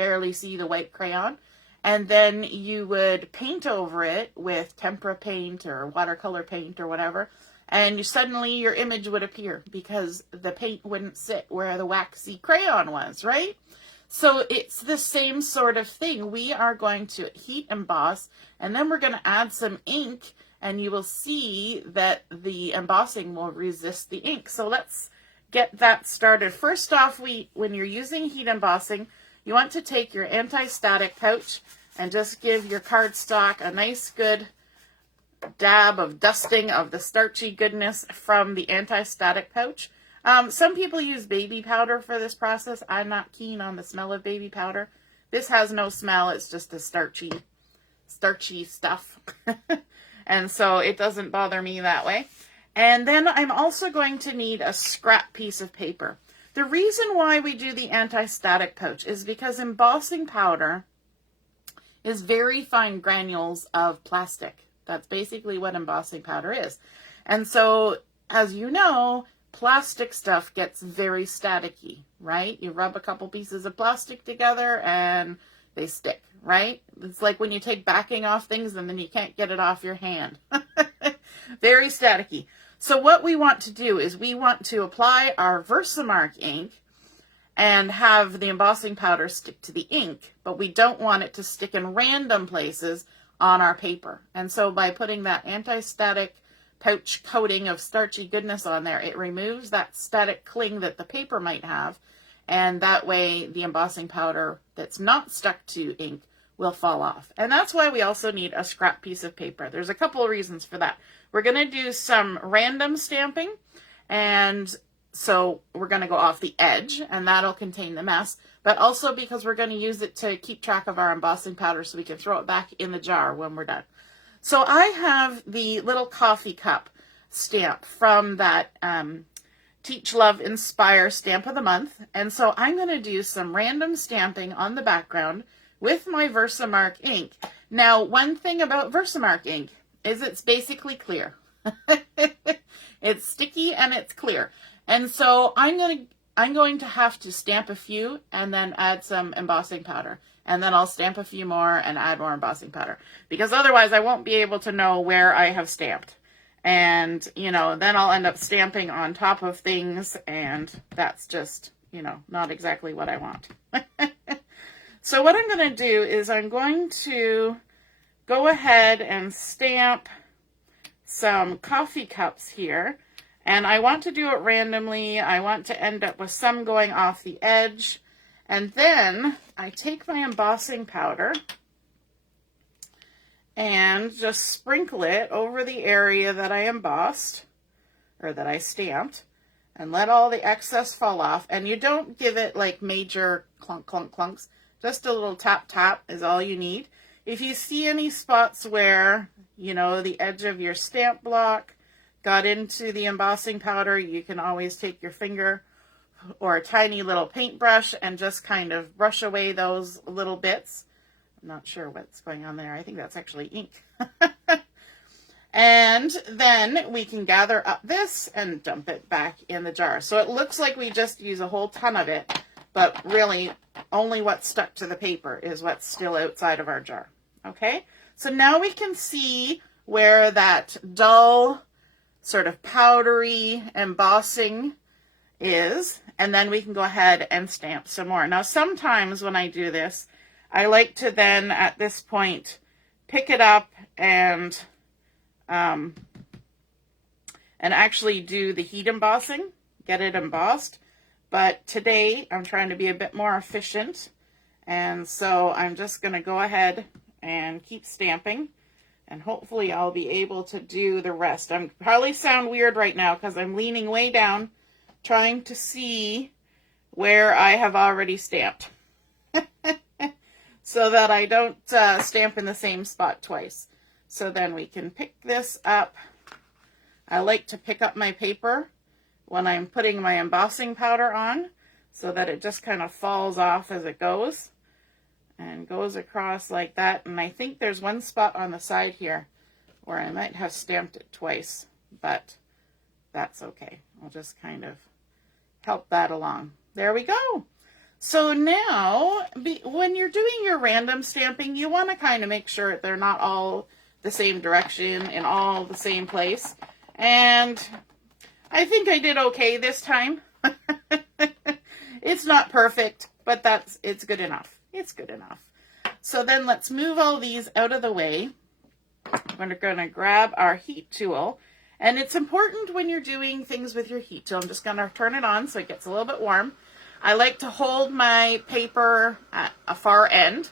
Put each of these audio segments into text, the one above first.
barely see the white crayon. And then you would paint over it with tempera paint or watercolor paint or whatever. And suddenly your image would appear because the paint wouldn't sit where the waxy crayon was, right? So it's the same sort of thing. We are going to heat emboss, and then we're going to add some ink, and you will see that the embossing will resist the ink. So let's get that started. First off, when you're using heat embossing, you want to take your anti-static pouch and just give your cardstock a nice good dab of dusting of the starchy goodness from the anti-static pouch. Some people use baby powder for this process. I'm not keen on the smell of baby powder. This has no smell. It's just a starchy stuff. And so it doesn't bother me that way. And then I'm also going to need a scrap piece of paper. The reason why we do the anti-static pouch is because embossing powder is very fine granules of plastic. That's basically what embossing powder is. And so, as you know, plastic stuff gets very staticky, right? You rub a couple pieces of plastic together and they stick, right? It's like when you take backing off things and then you can't get it off your hand. Very staticky. So what we want to do is we want to apply our Versamark ink and have the embossing powder stick to the ink, but we don't want it to stick in random places on our paper. And so by putting that anti-static pouch coating of starchy goodness on there, it removes that static cling that the paper might have, and that way the embossing powder that's not stuck to ink will fall off. And that's why we also need a scrap piece of paper. There's a couple of reasons for that. We're going to do some random stamping, and so we're going to go off the edge, and that'll contain the mess, but also because we're going to use it to keep track of our embossing powder so we can throw it back in the jar when we're done. So I have the little coffee cup stamp from that Teach, Love, Inspire Stamp of the Month, and so I'm going to do some random stamping on the background with my Versamark ink. Now, one thing about Versamark ink is it's basically clear. It's sticky and it's clear. And so I'm going to have to stamp a few and then add some embossing powder. And then I'll stamp a few more and add more embossing powder. Because otherwise I won't be able to know where I have stamped. And, you know, then I'll end up stamping on top of things, and that's just, you know, not exactly what I want. So what I'm going to do is I'm going to go ahead and stamp some coffee cups here. And I want to do it randomly. I want to end up with some going off the edge. And then I take my embossing powder and just sprinkle it over the area that I embossed, or that I stamped, and let all the excess fall off. And you don't give it like major clunk, clunk, clunks. Just a little tap, tap is all you need. If you see any spots where, you know, the edge of your stamp block got into the embossing powder, you can always take your finger or a tiny little paintbrush and just kind of brush away those little bits. I'm not sure what's going on there. I think that's actually ink. And then we can gather up this and dump it back in the jar. So it looks like we just use a whole ton of it, but really only what's stuck to the paper is what's still outside of our jar. Okay, so now we can see where that dull, sort of powdery embossing is, and then we can go ahead and stamp some more. Now sometimes when I do this, I like to then at this point pick it up and actually do the heat embossing, get it embossed. But today I'm trying to be a bit more efficient, and so I'm just going to go ahead and keep stamping, and hopefully I'll be able to do the rest. I'm probably sound weird right now because I'm leaning way down trying to see where I have already stamped so that I don't stamp in the same spot twice. So then we can pick this up. I like to pick up my paper when I'm putting my embossing powder on so that it just kind of falls off as it goes and goes across like that. And I think there's one spot on the side here where I might have stamped it twice, but that's okay. I'll just kind of help that along. There we go. So now, when you're doing your random stamping, you want to kind of make sure they're not all the same direction and all the same place. And I think I did okay this time. It's not perfect, but it's good enough. It's good enough. So then let's move all these out of the way. We're going to grab our heat tool. And it's important when you're doing things with your heat tool. I'm just going to turn it on so it gets a little bit warm. I like to hold my paper at a far end,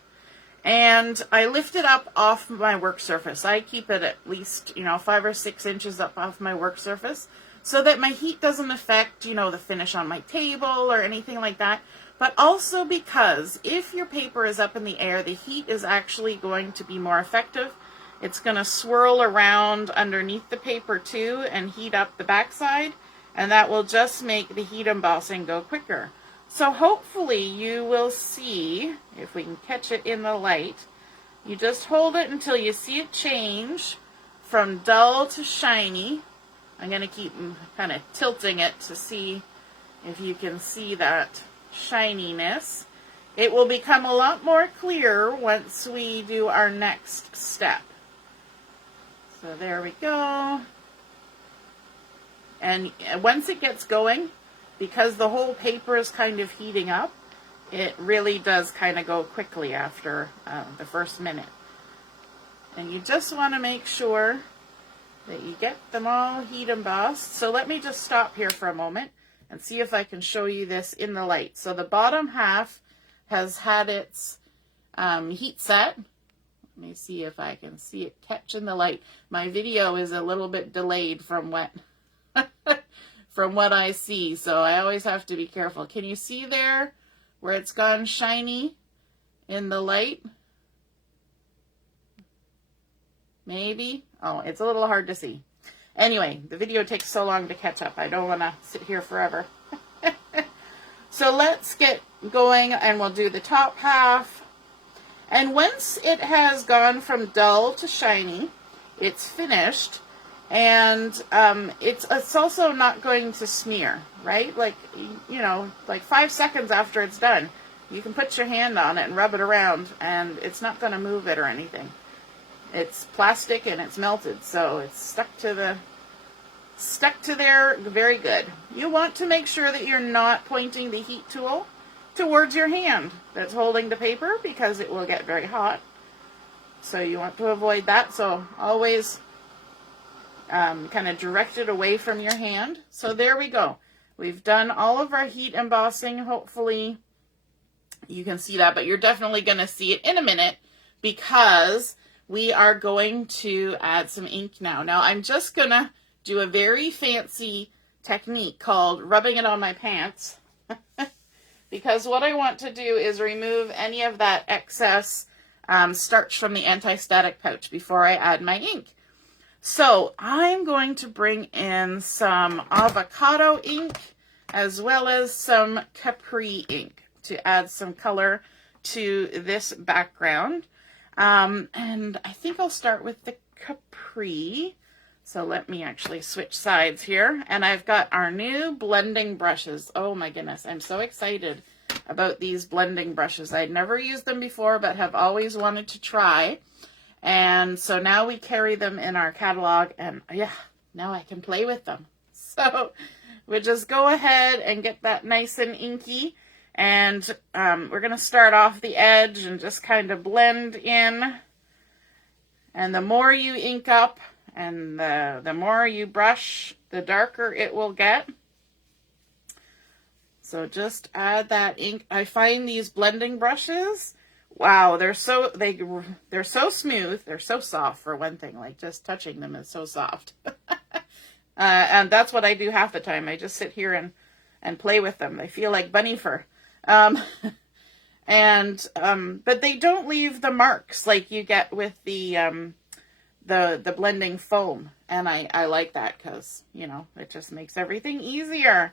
and I lift it up off my work surface. I keep it at least, 5 or 6 inches up off my work surface so that my heat doesn't affect, the finish on my table or anything like that. But also because if your paper is up in the air, the heat is actually going to be more effective. It's going to swirl around underneath the paper too and heat up the backside, and that will just make the heat embossing go quicker. So hopefully you will see, if we can catch it in the light, you just hold it until you see it change from dull to shiny. I'm going to keep kind of tilting it to see if you can see that shininess. It will become a lot more clear once we do our next step. So there we go. And once it gets going, because the whole paper is kind of heating up, it really does kind of go quickly after the first minute. And you just want to make sure that you get them all heat embossed. So let me just stop here for a moment and see if I can show you this in the light. So the bottom half has had its heat set. Let me see if I can see it catch in the light. My video is a little bit delayed from what from what I see, so I always have to be careful. Can you see there where it's gone shiny in the light? Maybe? Oh, it's a little hard to see. Anyway, the video takes so long to catch up. I don't want to sit here forever. So let's get going, and we'll do the top half. And once it has gone from dull to shiny, it's finished. And it's also not going to smear, right? Like 5 seconds after it's done, you can put your hand on it and rub it around, and it's not going to move it or anything. It's plastic and it's melted, so it's stuck to there very good. You want to make sure that you're not pointing the heat tool towards your hand that's holding the paper, because it will get very hot. So you want to avoid that. So always kind of direct it away from your hand. So there we go. We've done all of our heat embossing. Hopefully you can see that, but you're definitely going to see it in a minute, because we are going to add some ink now. Now I'm just going to do a very fancy technique called rubbing it on my pants, because what I want to do is remove any of that excess starch from the anti-static pouch before I add my ink. So I'm going to bring in some avocado ink as well as some Capri ink to add some color to this background. And I think I'll start with the Capri. So let me actually switch sides here. And I've got our new blending brushes. Oh my goodness, I'm so excited about these blending brushes. I'd never used them before, but have always wanted to try. And so now we carry them in our catalog, and yeah, now I can play with them. So we'll just go ahead and get that nice and inky. And we're going to start off the edge and just kind of blend in. And the more you ink up and the more you brush, the darker it will get. So just add that ink. I find these blending brushes, wow, they're so smooth. They're so soft, for one thing. Like, just touching them is so soft. And that's what I do half the time. I just sit here and play with them. They feel like bunny fur. But they don't leave the marks like you get with the blending foam. And I like that, because, it just makes everything easier.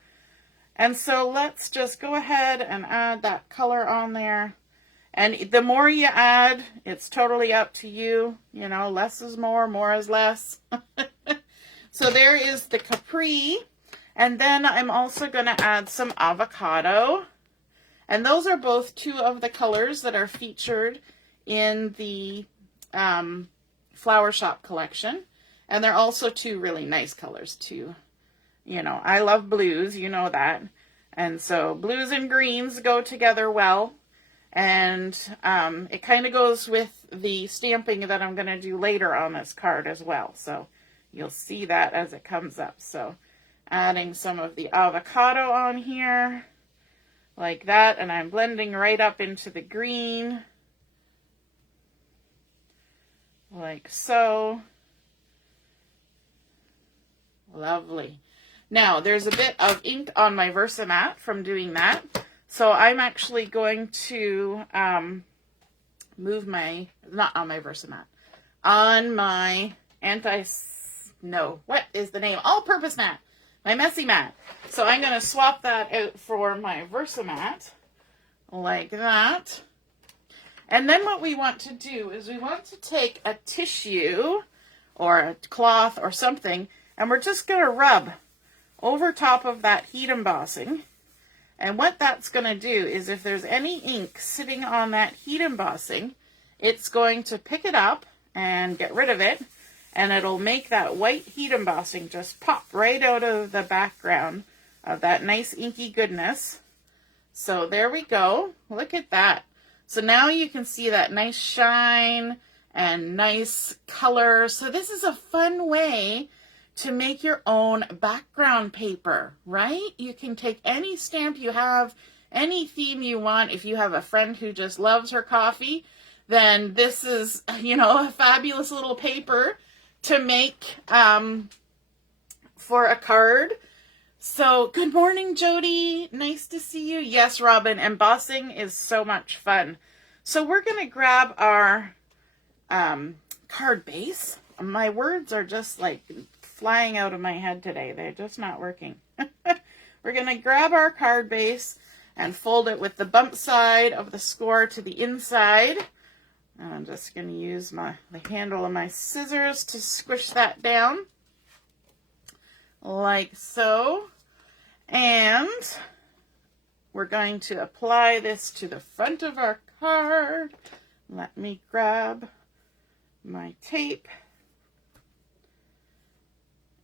And so let's just go ahead and add that color on there. And the more you add, it's totally up to you. Less is more is less. So there is the Capri. And then I'm also going to add some avocado. And those are both two of the colors that are featured in the Flower Shop collection. And they're also two really nice colors too. You know, I love blues, you know that. And so blues and greens go together well. And it kind of goes with the stamping that I'm going to do later on this card as well. So you'll see that as it comes up. So adding some of the avocado on here like that. And I'm blending right up into the green like so. Lovely. Now there's a bit of ink on my Versamat from doing that. So I'm actually going to move my, not on my Versamat, on my what is the name? All-purpose mat, my messy mat. So I'm going to swap that out for my Versamat, like that. And then what we want to do is we want to take a tissue or a cloth or something, and we're just going to rub over top of that heat embossing. And what that's going to do is if there's any ink sitting on that heat embossing, it's going to pick it up and get rid of it. And it'll make that white heat embossing just pop right out of the background of that nice inky goodness. So there we go. Look at that. So now you can see that nice shine and nice color. So this is a fun way to make your own background paper, right? You can take any stamp you have, any theme you want. If you have a friend who just loves her coffee, then this is, you know, a fabulous little paper to make for a card. So good morning, Jody. Nice to see you. Yes, Robin, embossing is so much fun. So we're going to grab our card base. My words are just like flying out of my head today. They're just not working. We're going to grab our card base and fold it with the bump side of the score to the inside. And I'm just going to use the handle of my scissors to squish that down like so. And we're going to apply this to the front of our card. Let me grab my tape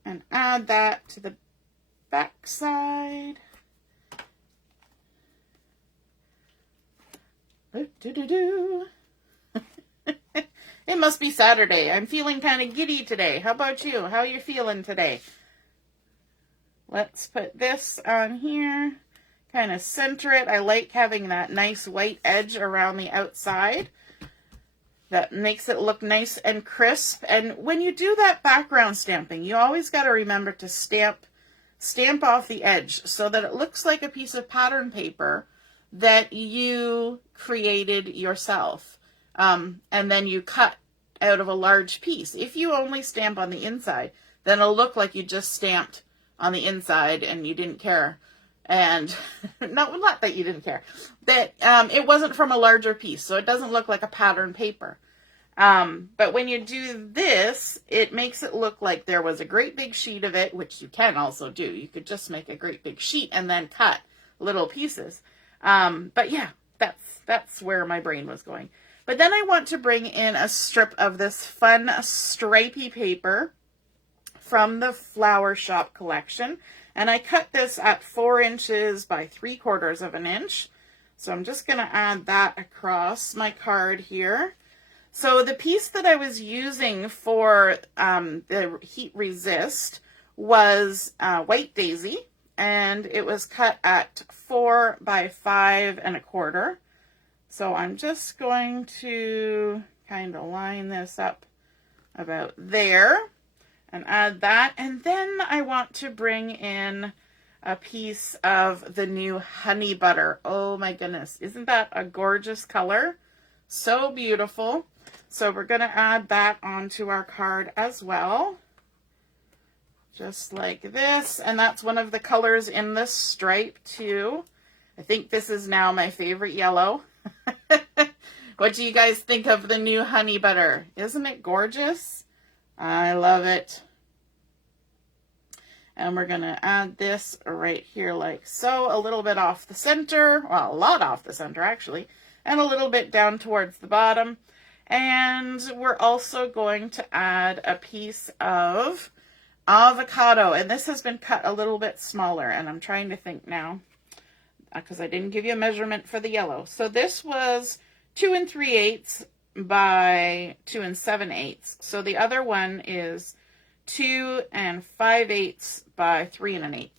and add that to the back side. It must be Saturday. I'm feeling kind of giddy today. How about you? How are you feeling today? Let's put this on here. Kind of center it. I like having that nice white edge around the outside. That makes it look nice and crisp. And when you do that background stamping, you always got to remember to stamp off the edge so that it looks like a piece of pattern paper that you created yourself. And then you cut out of a large piece. If you only stamp on the inside, then it'll look like you just stamped on the inside and you didn't care. And not that you didn't care, that it wasn't from a larger piece, so it doesn't look like a pattern paper. But when you do this, it makes it look like there was a great big sheet of it, which you can also do. You could just make a great big sheet and then cut little pieces. But yeah, that's where my brain was going. But then I want to bring in a strip of this fun stripy paper from the Flower Shop collection. And I cut this at 4 inches by 3/4 of an inch. So I'm just going to add that across my card here. So the piece that I was using for the heat resist was White Daisy. And it was cut at 4 by 5 1/4. So I'm just going to kind of line this up about there. And add that. And then I want to bring in a piece of the new honey butter. Oh my goodness. Isn't that a gorgeous color? So beautiful. So we're going to add that onto our card as well. Just like this. And that's one of the colors in this stripe too. I think this is now my favorite yellow. What do you guys think of the new honey butter? Isn't it gorgeous? I love it. And we're going to add this right here like so, a little bit off the center, well, a lot off the center actually, and a little bit down towards the bottom. And we're also going to add a piece of avocado, and this has been cut a little bit smaller, and I'm trying to think now because I didn't give you a measurement for the yellow. So this was 2 3/8 by 2 7/8. So the other one is 2 5/8 by 3 1/8.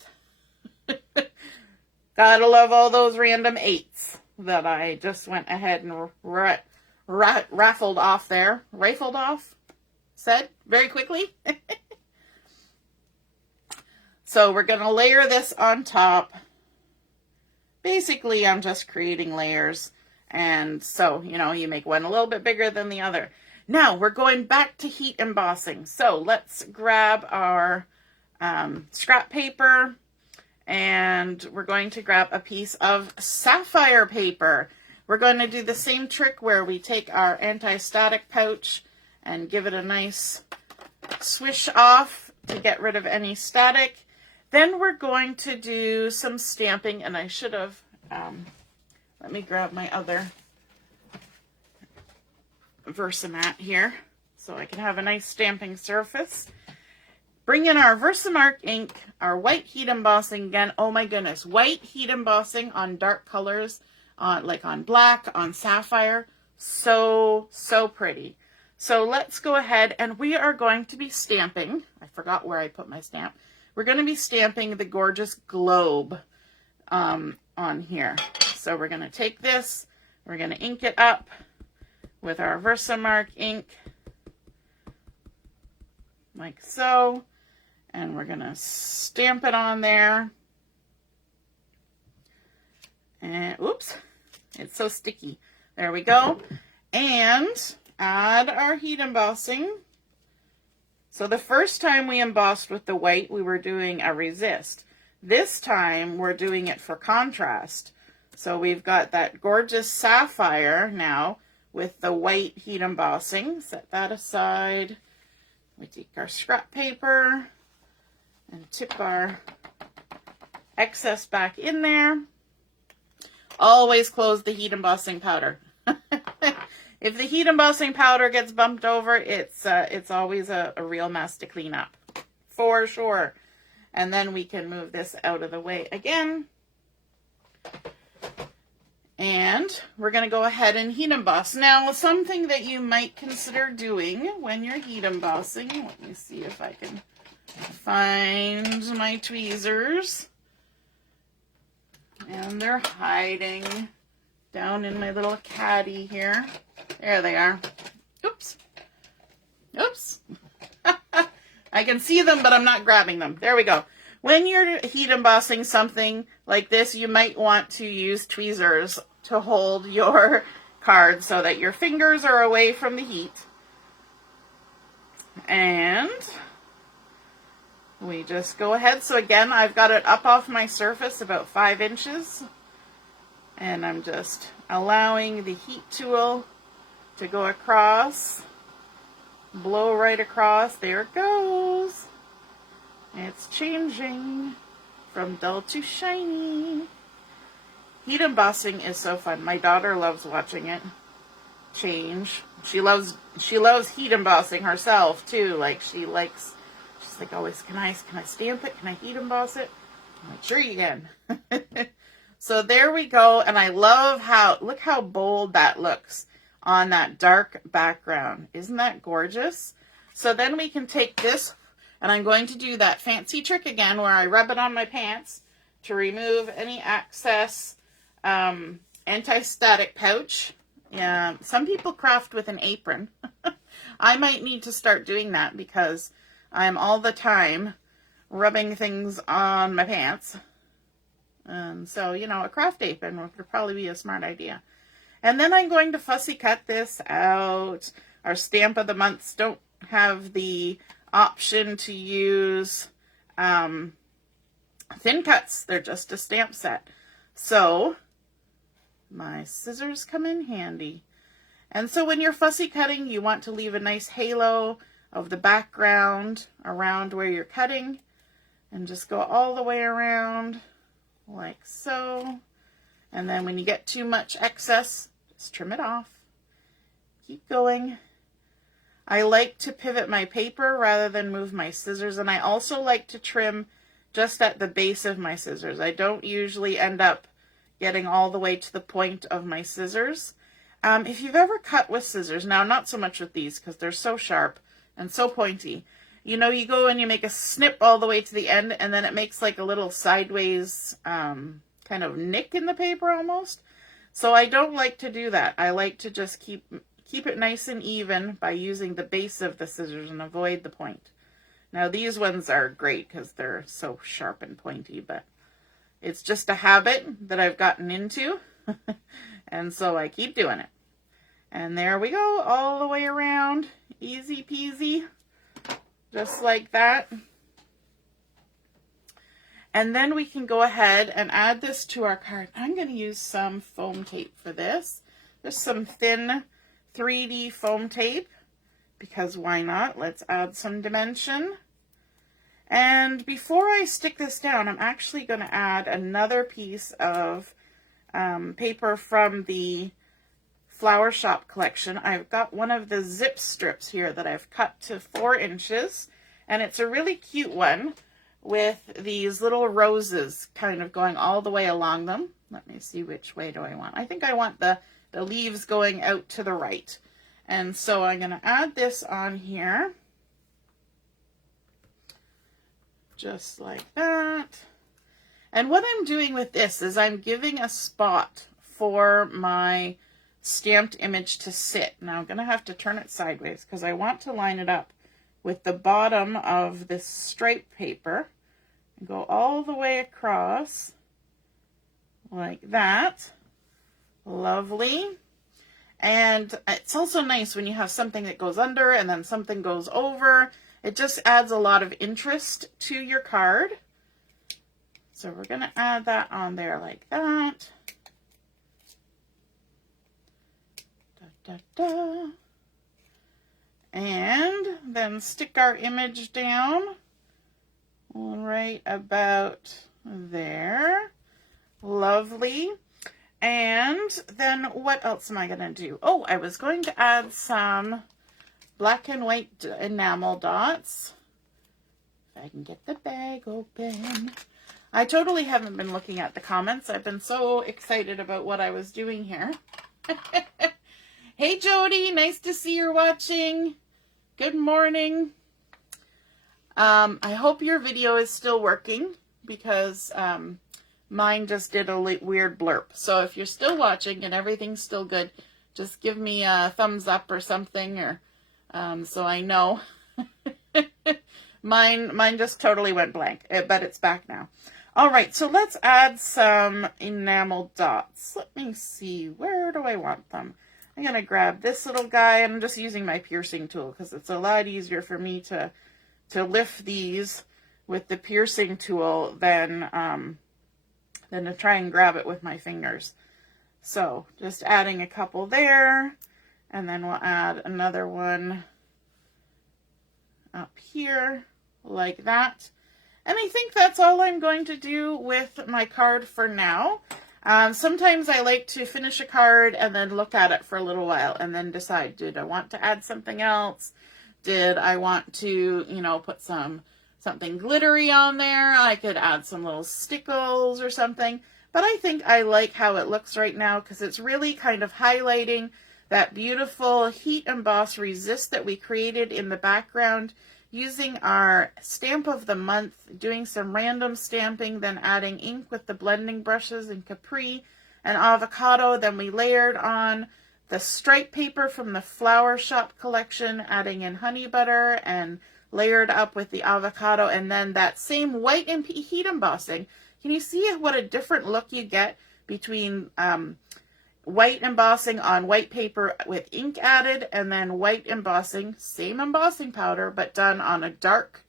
Gotta love all those random eighths that I just went ahead and raffled off there. Rifled off, said very quickly. So we're going to layer this on top. Basically, I'm just creating layers. And so, you know, you make one a little bit bigger than the other. Now, we're going back to heat embossing. So let's grab our scrap paper. And we're going to grab a piece of sapphire paper. We're going to do the same trick where we take our anti-static pouch and give it a nice swish off to get rid of any static. Then we're going to do some stamping, and I should have, let me grab my other Versamat here so I can have a nice stamping surface. Bring in our Versamark ink, our white heat embossing again. Oh my goodness, white heat embossing on dark colors, like on black, on sapphire. So, so pretty. So let's go ahead and we are going to be stamping. I forgot where I put my stamp. We're going to be stamping the gorgeous globe on here. So we're going to take this, we're going to ink it up with our Versamark ink, like so. And we're going to stamp it on there. And, oops, it's so sticky. There we go. And add our heat embossing. So the first time we embossed with the white, we were doing a resist. This time, we're doing it for contrast. So we've got that gorgeous sapphire now with the white heat embossing. Set that aside. We take our scrap paper and tip our excess back in there. Always close the heat embossing powder. If the heat embossing powder gets bumped over, it's always a real mess to clean up, for sure. And then we can move this out of the way again. And we're going to go ahead and heat emboss. Now, something that you might consider doing when you're heat embossing, let me see if I can find my tweezers. And they're hiding down in my little caddy here. There they are. Oops. Oops. I can see them, but I'm not grabbing them. There we go. When you're heat embossing something like this, you might want to use tweezers to hold your card so that your fingers are away from the heat. And we just go ahead. So again, I've got it up off my surface about 5 inches. And I'm just allowing the heat tool to go across, blow right across. There it goes. It's changing from dull to shiny. Heat embossing is so fun. My daughter loves watching it change. She loves heat embossing herself too. Like she's like always, can I stamp it? Can I heat emboss it? I'm like, sure you can. So there we go. And I love look how bold that looks on that dark background. Isn't that gorgeous? So then we can take this, and I'm going to do that fancy trick again where I rub it on my pants to remove any excess anti-static pouch. Yeah, some people craft with an apron. I might need to start doing that because I'm all the time rubbing things on my pants. And so, you know, a craft apron would probably be a smart idea. And then I'm going to fussy cut this out. Our stamp of the months don't have the option to use thin cuts. They're just a stamp set. So my scissors come in handy. And so when you're fussy cutting, you want to leave a nice halo of the background around where you're cutting. And just go all the way around like so. And then when you get too much excess, just trim it off. Keep going. I like to pivot my paper rather than move my scissors, and I also like to trim just at the base of my scissors. I don't usually end up getting all the way to the point of my scissors. If you've ever cut with scissors, now not so much with these because they're so sharp and so pointy, you know, you go and you make a snip all the way to the end, and then it makes like a little sideways kind of nick in the paper almost. So I don't like to do that. I like to just keep it nice and even by using the base of the scissors and avoid the point. Now these ones are great because they're so sharp and pointy, but it's just a habit that I've gotten into. And so I keep doing it. And there we go, all the way around. Easy peasy. Just like that. And then we can go ahead and add this to our card. I'm going to use some foam tape for this. There's some thin 3D foam tape, because why not? Let's add some dimension. And before I stick this down, I'm actually going to add another piece of paper from the Flower Shop collection. I've got one of the zip strips here that I've cut to 4 inches, and it's a really cute one with these little roses kind of going all the way along them. Let me see, which way do I want? I think I want the leaves going out to the right. And so I'm going to add this on here. Just like that. And what I'm doing with this is I'm giving a spot for my stamped image to sit. Now I'm going to have to turn it sideways because I want to line it up with the bottom of this stripe paper and go all the way across like that. Lovely. And it's also nice when you have something that goes under and then something goes over. It just adds a lot of interest to your card. So we're going to add that on there like that. Da, da, da. And then stick our image down right about there. Lovely. And then what else am I going to do? Oh, I was going to add some black and white enamel dots. If I can get the bag open. I totally haven't been looking at the comments. I've been so excited about what I was doing here. Hey Jody, nice to see you're watching. Good morning. I hope your video is still working because mine just did a weird blurb. So if you're still watching and everything's still good, just give me a thumbs up or something, or so I know. Mine just totally went blank, but it's back now. All right, so let's add some enamel dots. Let me see, where do I want them? I'm going to grab this little guy, and I'm just using my piercing tool because it's a lot easier for me to lift these with the piercing tool than to try and grab it with my fingers. So just adding a couple there, and then we'll add another one up here like that. And I think that's all I'm going to do with my card for now. Sometimes I like to finish a card and then look at it for a little while and then decide, did I want to add something else? Did I want to, you know, put something glittery on there? I could add some little stickles or something. But I think I like how it looks right now because it's really kind of highlighting that beautiful heat emboss resist that we created in the background, using our stamp of the month, doing some random stamping, then adding ink with the blending brushes in Capri and Avocado. Then we layered on the stripe paper from the Flower Shop collection, adding in honey butter and layered up with the Avocado, and then that same white and heat embossing. Can you see what a different look you get between white embossing on white paper with ink added, and then white embossing, same embossing powder, but done on a dark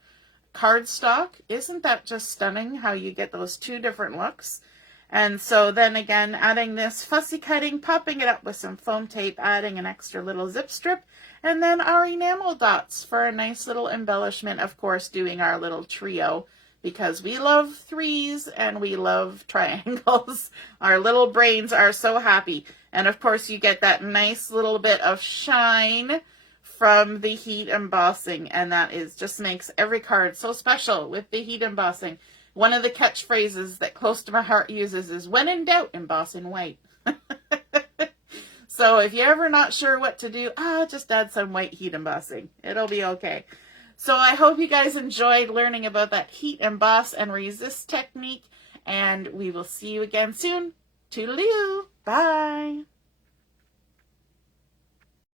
cardstock? Isn't that just stunning how you get those two different looks? And so then again, adding this fussy cutting, popping it up with some foam tape, adding an extra little zip strip, and then our enamel dots for a nice little embellishment, of course, doing our little trio because we love threes and we love triangles. Our little brains are so happy. And of course you get that nice little bit of shine from the heat embossing, and that just makes every card so special with the heat embossing. One of the catchphrases that Close to My Heart uses is, when in doubt, emboss in white. So if you're ever not sure what to do, just add some white heat embossing. It'll be okay. So I hope you guys enjoyed learning about that heat emboss and resist technique, and we will see you again soon. Toodaloo. Bye.